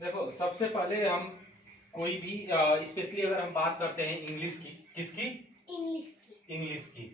देखो, सबसे पहले हम कोई भी स्पेशली अगर हम बात करते हैं इंग्लिश की, किसकी? इंग्लिश की।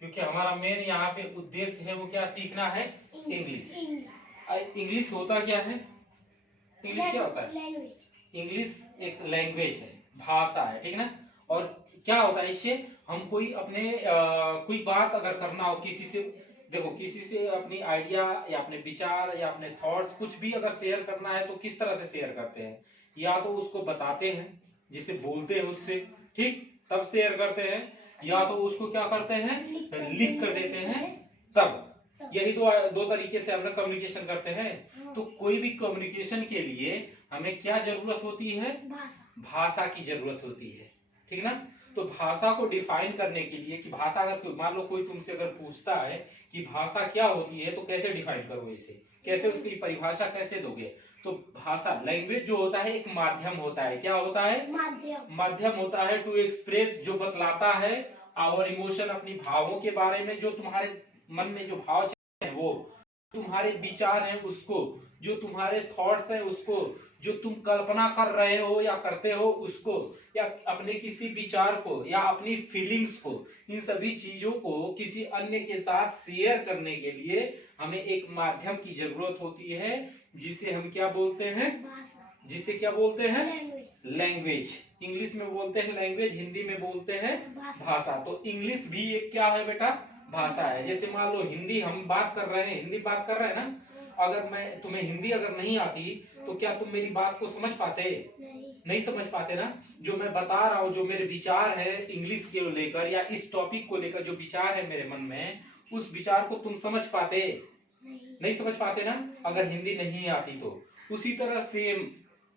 क्योंकि हमारा मेन यहाँ पे उद्देश्य है वो क्या सीखना है? इंग्लिश। इंग्लिश होता क्या है? इंग्लिश क्या होता है? लैंग्वेज। इंग्लिश एक लैंग्वेज है, भाषा है, ठीक ना। और क्या होता है इससे? हम कोई अपने कोई बात अगर करना हो किसी से, देखो किसी से अपनी आइडिया या अपने विचार या अपने थॉट्स कुछ भी अगर शेयर करना है तो किस तरह से शेयर करते हैं? या तो उसको बताते हैं, जिसे बोलते हैं उससे, ठीक, तब शेयर करते हैं, या तो उसको क्या करते हैं? लिख कर देते हैं, तब। यही दो तरीके से हम लोग कम्युनिकेशन करते हैं। तो कोई भी कम्युनिकेशन के लिए हमें क्या जरूरत होती है? भाषा की जरूरत होती है, ठीक ना। तो भाषा को डिफाइन करने के लिए कि भाषा अगर मान लो कोई तुमसे अगर पूछता है कि भाषा क्या होती है, तो कैसे डिफाइन करोगे इसे, कैसे उसकी परिभाषा कैसे दोगे? तो भाषा, लैंग्वेज जो होता है एक माध्यम होता है। क्या होता है? माध्यम होता है टू एक्सप्रेस, जो बतलाता है आवर इमोशन, अपनी भावों के बारे में, जो तुम्हारे मन में जो भाव है वो, तुम्हारे विचार हैं उसको, जो तुम्हारे थॉट्स हैं उसको, जो तुम कल्पना कर रहे हो या करते हो उसको, या अपने किसी विचार को या अपनी फीलिंग्स को, इन सभी चीजों को किसी अन्य के साथ शेयर करने के लिए हमें एक माध्यम की जरूरत होती है, जिसे हम क्या बोलते हैं? जिसे क्या बोलते हैं? लैंग्वेज। इंग्लिश में बोलते हैं लैंग्वेज, हिंदी में बोलते हैं भाषा। तो इंग्लिश भी एक क्या है बेटा? भाषा है। जैसे मान लो हिंदी हम बात कर रहे हैं, हिंदी बात कर रहे हैं ना, अगर मैं तुम्हें हिंदी अगर नहीं आती तो क्या तुम मेरी बात को समझ पाते? नहीं समझ पाते ना। जो मैं बता रहा हूँ, जो मेरे विचार है इंग्लिश को लेकर या इस टॉपिक को लेकर, जो विचार है मेरे मन में, उस विचार को तुम समझ पाते? नहीं समझ पाते ना, अगर हिंदी नहीं आती तो। उसी तरह सेम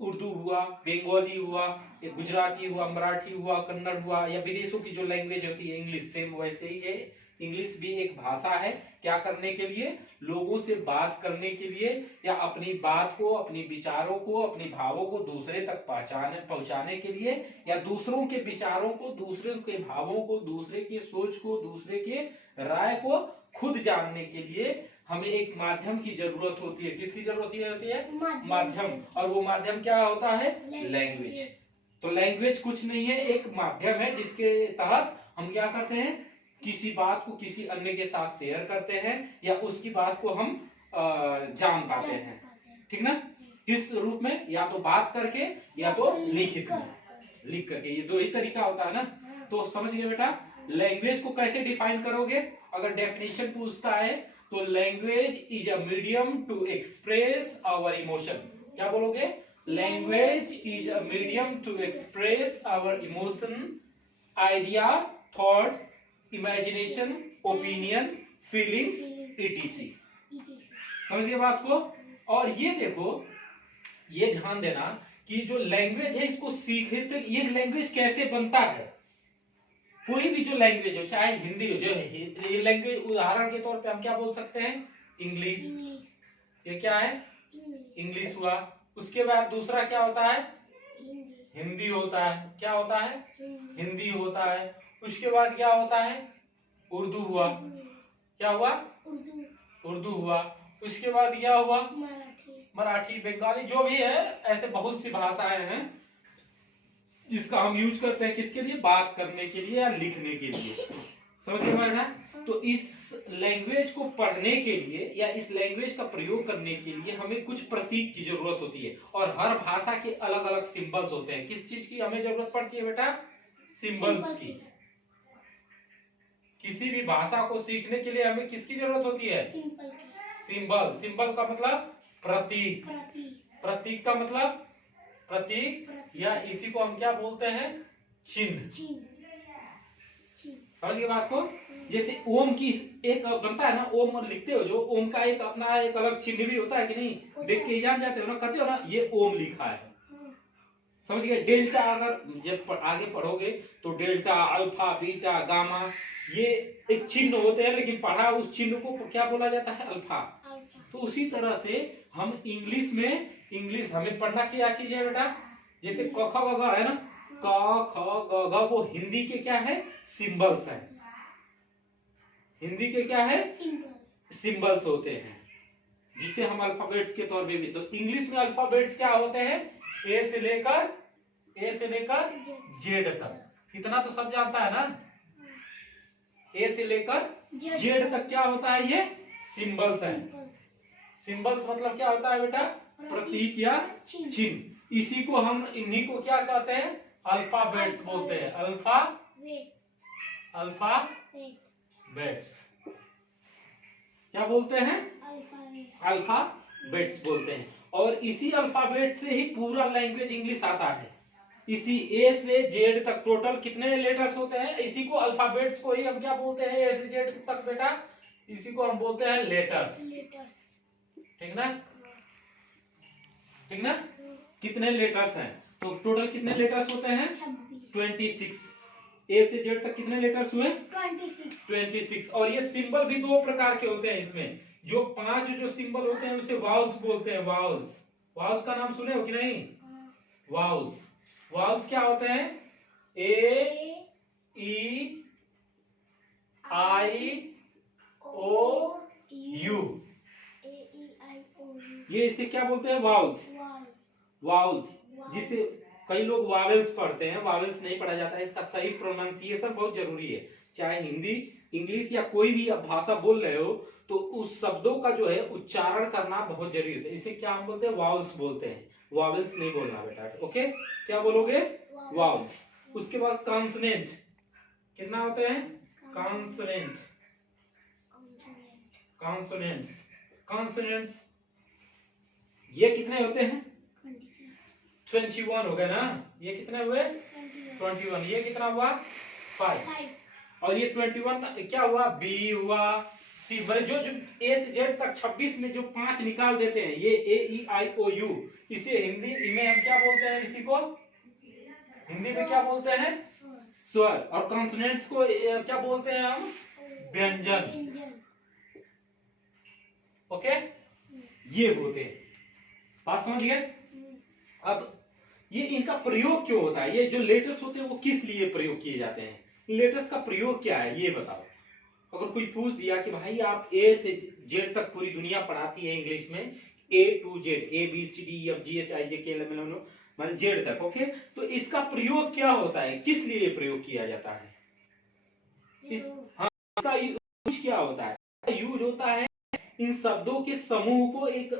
उर्दू हुआ, बंगाली हुआ, गुजराती हुआ, मराठी हुआ, कन्नड़ हुआ, या विदेशों की जो लैंग्वेज होती है इंग्लिश, सेम वैसे ही है। इंग्लिश भी एक भाषा है, क्या करने के लिए? लोगों से बात करने के लिए, या अपनी बात को, अपने विचारों को, अपने भावों को दूसरे तक पहुंचाने के लिए, या दूसरों के विचारों को, दूसरे के भावों को, दूसरे के सोच को, दूसरे के राय को खुद जानने के लिए हमें एक माध्यम की जरूरत होती है। किसकी जरूरत होती है? माध्यम। और वो माध्यम क्या होता है? लैंग्वेज। तो लैंग्वेज कुछ नहीं है, एक माध्यम है जिसके तहत हम क्या करते हैं? किसी बात को किसी अन्य के साथ शेयर करते हैं, या उसकी बात को हम जान पाते हैं, ठीक ना। किस रूप में? या तो बात करके, या तो लिखित में, लिख करके। ये दो ही तरीका होता है ना। तो समझ गए बेटा? लैंग्वेज को कैसे डिफाइन करोगे? अगर डेफिनेशन पूछता है तो language is a medium to express our emotion. क्या बोलोगे? Language is a medium to express our emotion, idea, thoughts, imagination, opinion, feelings, ETC. समझ गए बात को? और ये देखो, ये ध्यान देना कि जो लैंग्वेज है इसको सीखते, ये लैंग्वेज कैसे बनता है? कोई भी जो लैंग्वेज हो, चाहे हिंदी हो, जो है ये लैंग्वेज, उदाहरण के तौर पे हम क्या बोल सकते हैं? इंग्लिश। ये क्या है? इंग्लिश हुआ। उसके बाद दूसरा क्या होता है? हिंदी होता है। क्या होता है? हिंदी होता है। उसके बाद क्या होता है? उर्दू हुआ। क्या हुआ? उर्दू हुआ। उसके बाद क्या हुआ? मराठी, बंगाली, जो भी है, ऐसे बहुत सी भाषाएं हैं जिसका हम यूज करते हैं किसके लिए? बात करने के लिए या लिखने के लिए। समझ गए? तो इस लैंग्वेज को पढ़ने के लिए या इस लैंग्वेज का प्रयोग करने के लिए हमें कुछ प्रतीक की जरूरत होती है, और हर भाषा के अलग अलग सिंबल्स होते हैं। किस चीज की हमें जरूरत पड़ती है बेटा? सिंबल्स की। किसी भी भाषा को सीखने के लिए हमें किसकी जरूरत होती है? सिंबल। सिंबल का मतलब प्रतीक। प्रतीक का मतलब प्रतीक, या इसी को हम क्या बोलते हैं? चिन्ह। समझ गए बात को? जैसे ओम की एक बनता है ना, ओम लिखते हो जो, ओम का एक अपना एक अलग चिन्ह भी होता है कि नहीं? देख के जान जाते हो ना, कहते हो ना ये ओम लिखा है। समझ गए? डेल्टा, अगर जब आगे पढ़ोगे तो डेल्टा, अल्फा, बीटा, गामा, ये एक चिन्ह होते हैं, लेकिन पढ़ा उस चिन्ह को क्या बोला जाता है? अल्फा। तो उसी तरह से हम इंग्लिश में, इंग्लिश हमें पढ़ना क्या चीज है बेटा? जैसे क ख ग घ है ना, क ख ग घ, वो हिंदी के क्या है? सिंबल्स है। हिंदी के क्या है? सिंबल्स होते हैं। जिसे हम अल्फाबेट्स के तौर पे भी, तो इंग्लिश में अल्फाबेट्स क्या होते हैं, ए से लेकर जेड तक। इतना तो सब जानता है ना, ए से लेकर जेड तक क्या होता है, ये सिंबल्स है। सिंबल्स मतलब क्या होता है बेटा, प्रतीक या चिन्ह। इसी को हम, इन्हीं को क्या कहते हैं, अल्फाबेट्स बोलते हैं। अल्फाबेट्स क्या बोलते हैं, अल्फाबेट्स बोलते हैं। और इसी अल्फाबेट से ही पूरा लैंग्वेज इंग्लिश आता है। इसी ए से जेड तक टोटल कितने लेटर्स होते हैं, इसी को अल्फाबेट्स को ही हम क्या बोलते हैं, ए से जेड तक बेटा, इसी को हम बोलते हैं लेटर्स। ठीक ना, ठीक ना। कितने लेटर्स हैं, तो टोटल कितने लेटर्स होते हैं, 26। ए से जेड तक कितने लेटर्स हुए, 26। और ये सिंबल भी दो प्रकार के होते हैं इसमें। जो 5 जो सिंबल होते हैं उसे वाउल्स बोलते हैं। वाउल्स का नाम सुने हो कि नहीं, वाउल्स क्या होते हैं, ए ई आई ओ यू, ये इसे क्या बोलते हैं, वाउल्स। जिसे कई लोग वावेल्स पढ़ते हैं, वावेल्स नहीं पढ़ा जाता है। इसका सही प्रोनाउंसिएशन बहुत जरूरी है। चाहे हिंदी, इंग्लिश या कोई भी आप भाषा बोल रहे हो तो उस शब्दों का जो है उच्चारण करना बहुत जरूरी होता है। इसे क्या हम बोलते हैं, वाउल्स बोलते हैं। वावेल्स नहीं बोलना बेटा, ओके। क्या बोलोगे, वाउल्स। उसके बाद कॉन्सोनेंट कितना होते हैं, कॉन्सोनेंट्स ये कितने होते हैं, 21 हो गए ना। ये कितने हुए, 21। ये कितना हुआ, 5। और ये 21 क्या हुआ, बी हुआ, सी। जो ए से जेड तक 26 में जो 5 निकाल देते हैं, ये ए ई आई ओ यू, इसे हिंदी में हम क्या बोलते हैं, इसी को हिंदी में क्या बोलते हैं, स्वर। और कॉन्सोनेंट्स को क्या बोलते हैं हम, व्यंजन। ओके, ये होते हैं। बात समझ गए। अब ये इनका प्रयोग क्यों होता है, ये जो लेटर्स होते हैं वो किस लिए प्रयोग किए जाते हैं, लेटर्स का प्रयोग क्या है, ये बताओ। अगर कोई पूछ दिया कि भाई आप ए से जेड तक पूरी दुनिया पढ़ाती है इंग्लिश में, A to Z, A B C D F G H I J K L M N O मतलब जेड तक, ओके, तो इसका प्रयोग क्या होता है, किस लिए प्रयोग किया जाता है, इसका यूज क्या होता है। यूज होता है इन शब्दों के समूह को एक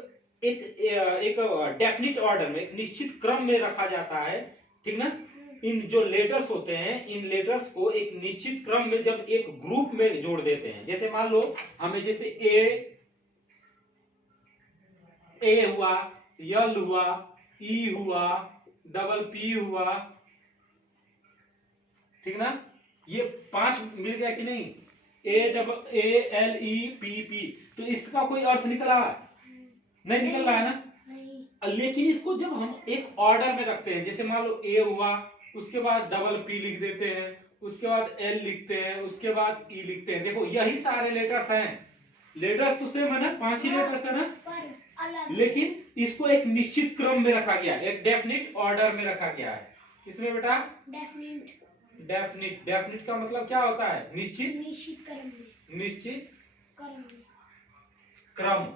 डेफिनिट ऑर्डर में, एक निश्चित क्रम में रखा जाता है। ठीक ना, इन जो लेटर्स होते हैं, इन लेटर्स को एक निश्चित क्रम में जब एक ग्रुप में जोड़ देते हैं, जैसे मान लो हमें जैसे ए हुआ, यल हुआ, ई हुआ, डबल पी हुआ, ठीक ना, ये 5 मिल गया कि नहीं, A L E P P, तो इसका कोई अर्थ निकला नहीं, निकल रहा है ना। लेकिन इसको जब हम एक ऑर्डर में रखते हैं, जैसे मान लो ए हुआ, उसके बाद डबल पी लिख देते हैं, उसके बाद एल लिखते हैं, उसके बाद ई लिखते हैं, देखो यही सारे लेटर्स हैं। लेटर्स तो सेम है ना, 5 ही लेटर्स है ना, लेकिन इसको एक निश्चित क्रम में रखा गया, एक डेफिनिट ऑर्डर में रखा गया है। किसमें बेटा, डेफिनिट का मतलब क्या होता है, निश्चित क्रम।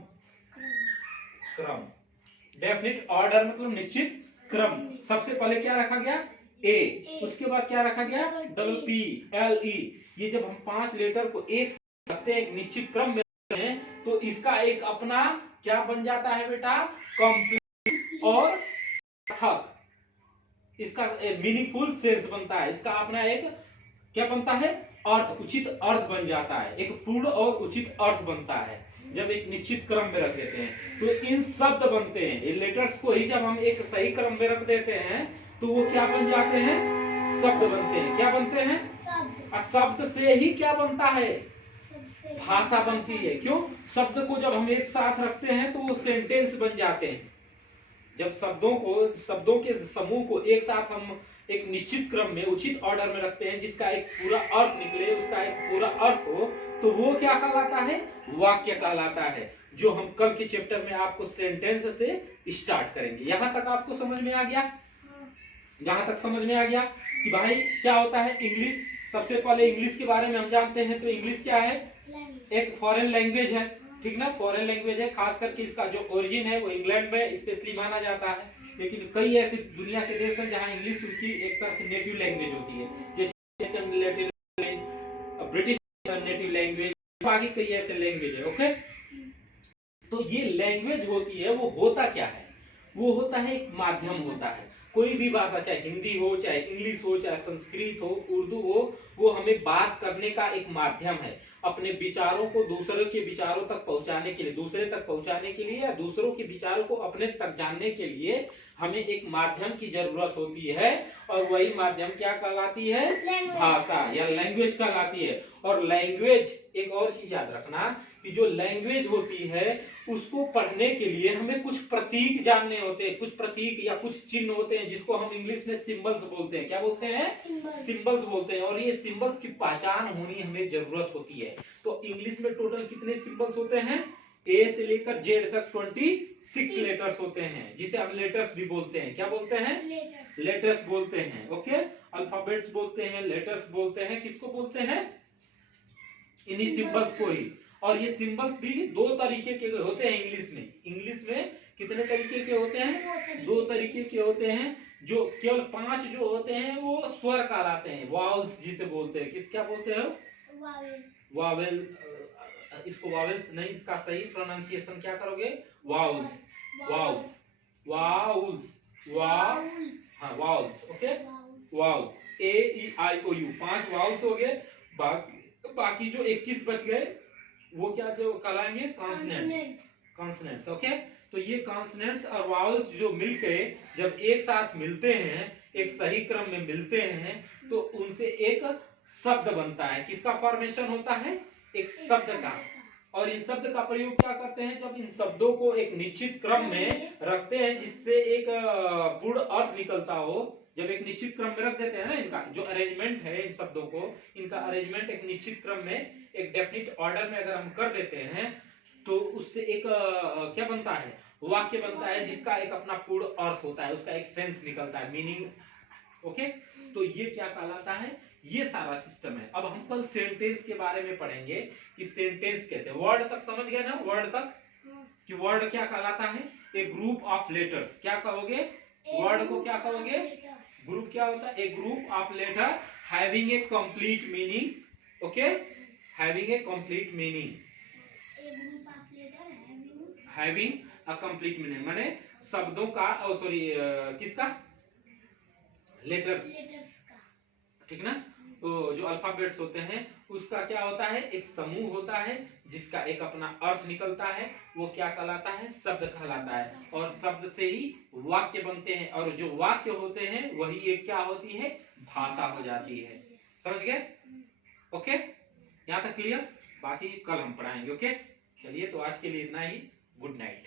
डेफिनिट ऑर्डर मतलब निश्चित क्रम। सबसे पहले क्या रखा गया, ए, उसके बाद क्या रखा गया, डबल पी एल ई। ये जब हम 5 लेटर को एक साथ रखते हैं, एक निश्चित क्रम में रखते हैं, तो इसका एक अपना क्या बन जाता है बेटा, कंप्लीट और सार्थक, इसका मीनिंगफुल सेंस बनता है, इसका अपना एक क्या बनता है, अर्थ, उचित अर्थ बन जाता है, एक पूर्ण और उचित अर्थ बनता है जब एक निश्चित क्रम में रख देते हैं। तो इन शब्द बनते हैं, इन लेटर्स को ही जब हम एक सही क्रम में रख देते हैं तो वो क्या बन जाते हैं, शब्द बनते हैं। क्या बनते हैं, शब्द। और शब्द से ही क्या बनता है, भाषा बनती है। क्यों, शब्द को जब हम एक साथ रखते हैं तो वो सेंटेंस बन जाते हैं। जब शब्दों के समूह को एक साथ हम एक निश्चित क्रम में उचित ऑर्डर में रखते हैं, जिसका एक पूरा अर्थ निकले, उसका एक पूरा अर्थ हो, तो वो क्या कहलाता है, वाक्य कहलाता है, जो हम कल के चैप्टर में आपको सेंटेंस से स्टार्ट करेंगे। यहां तक आपको समझ में आ गया, यहां तक समझ में आ गया कि भाई क्या होता है इंग्लिश। सबसे पहले इंग्लिश के बारे में हम जानते हैं, तो इंग्लिश क्या है, एक फॉरेन लैंग्वेज है। ठीक ना, फॉरेन लैंग्वेज है, खास करके इसका जो ओरिजिन है वो इंग्लैंड में स्पेशली माना जाता है। लेकिन कई ऐसे दुनिया के देश हैं जहां इंग्लिश उनकी एक तरह से नेटिव लैंग्वेज होती है, जैसे ब्रिटिश नेटिव लैंग्वेज, बाकी कई ऐसे लैंग्वेज है। ओके, तो ये लैंग्वेज होती है, वो होता क्या है, वो होता है एक माध्यम होता है। कोई भी भाषा, चाहे हिंदी हो, चाहे इंग्लिश हो, चाहे संस्कृत हो, उर्दू हो, वो हमें बात करने का एक माध्यम है, अपने विचारों को दूसरों के विचारों तक पहुंचाने के लिए, दूसरे तक पहुंचाने के लिए, या दूसरों के विचारों को अपने तक जानने के लिए हमें एक माध्यम की जरूरत होती है। और वही माध्यम क्या कहलाती है, भाषा या लैंग्वेज कहलाती है। और लैंग्वेज, एक और चीज याद रखना कि जो लैंग्वेज होती है उसको पढ़ने के लिए हमें कुछ प्रतीक जानने होते हैं, कुछ प्रतीक या कुछ चिन्ह होते हैं, जिसको हम इंग्लिश में सिंबल्स बोलते हैं। क्या बोलते हैं, सिंबल्स बोलते हैं। और ये सिंबल्स की पहचान होनी हमें जरूरत होती है। तो इंग्लिश में टोटल कितने सिंबल्स होते हैं, ए से लेकर जेड तक 26 लेटर्स होते हैं, जिसे हम लेटर्स भी बोलते हैं। क्या बोलते हैं, लेटर्स बोलते हैं। ओके, अल्फाबेट्स बोलते हैं, लेटर्स बोलते हैं, किसको बोलते हैं, इन्हीं सिंबल्स को ही। और ये सिंबल्स भी दो तरीके के होते हैं इंग्लिश में। इंग्लिश में कितने तरीके के होते हैं, दो तरीके के होते हैं। जो केवल 5 जो होते हैं वो स्वर कहलाते हैं, वावल्स जिसे बोलते हैं। किस, क्या बोलते हैं, वावेल। इसको वावेल्स नहीं, इसका सही प्रोनाउंसिएशन क्या करोगे, वाउल्स, वाउल्स, वाउल्स, हाँ vowels. Okay, vowels, A E I O U, 5 vowels हो गए। बाकी जो 21 बच गए वो क्या जो कहलाएंगे, कॉन्सोनेंट्स, कॉन्सोनेंट्स। ओके, तो ये कॉन्सोनेंट्स और वावल्स जो मिलके जब एक साथ मिलते हैं, एक सही क्रम में मिलते हैं, तो उनसे एक शब्द बनता है। किसका फॉर्मेशन होता है, एक शब्द का। और इन शब्द का प्रयोग क्या करते हैं, जब इन शब्दों को एक निश्चित क्रम में रखते हैं जिससे एक पूर्ण अर्थ निकलता हो। जब एक निश्चित क्रम में रख देते हैं ना, इनका जो अरेंजमेंट है इन शब्दों को, इनका अरेंजमेंट एक निश्चित क्रम में, एक डेफिनिट ऑर्डर में अगर हम कर देते हैं, तो उससे एक क्या बनता है, वाक्य बनता है, जिसका एक अपना पूर्ण अर्थ होता है, उसका एक सेंस निकलता है, मीनिंग। ओके, तो ये क्या कहलाता है, ये सारा सिस्टम है। अब हम कल सेंटेंस के बारे में पढ़ेंगे कि सेंटेंस कैसे, वर्ड तक समझ गए ना, वर्ड तक, कि वर्ड क्या कहलाता है, ए ग्रुप ऑफ लेटर्स। क्या कहोगे, वर्ड को क्या कहोगे, ग्रुप क्या होता है, a group of letter having a complete meaning. Okay, having a complete meaning, having a complete meaning माने शब्दों का, सॉरी किसका, लेटर्स का, ठीक ना। तो जो अल्फाबेट्स होते हैं उसका क्या होता है, एक समूह होता है जिसका एक अपना अर्थ निकलता है, वो क्या कहलाता है, शब्द कहलाता है। और शब्द से ही वाक्य बनते हैं, और जो वाक्य होते हैं वही एक क्या होती है, भाषा हो जाती है। समझ गए, ओके, यहाँ तक क्लियर। बाकी कल हम पढ़ाएंगे। ओके, चलिए, तो आज के लिए इतना ही। Good night.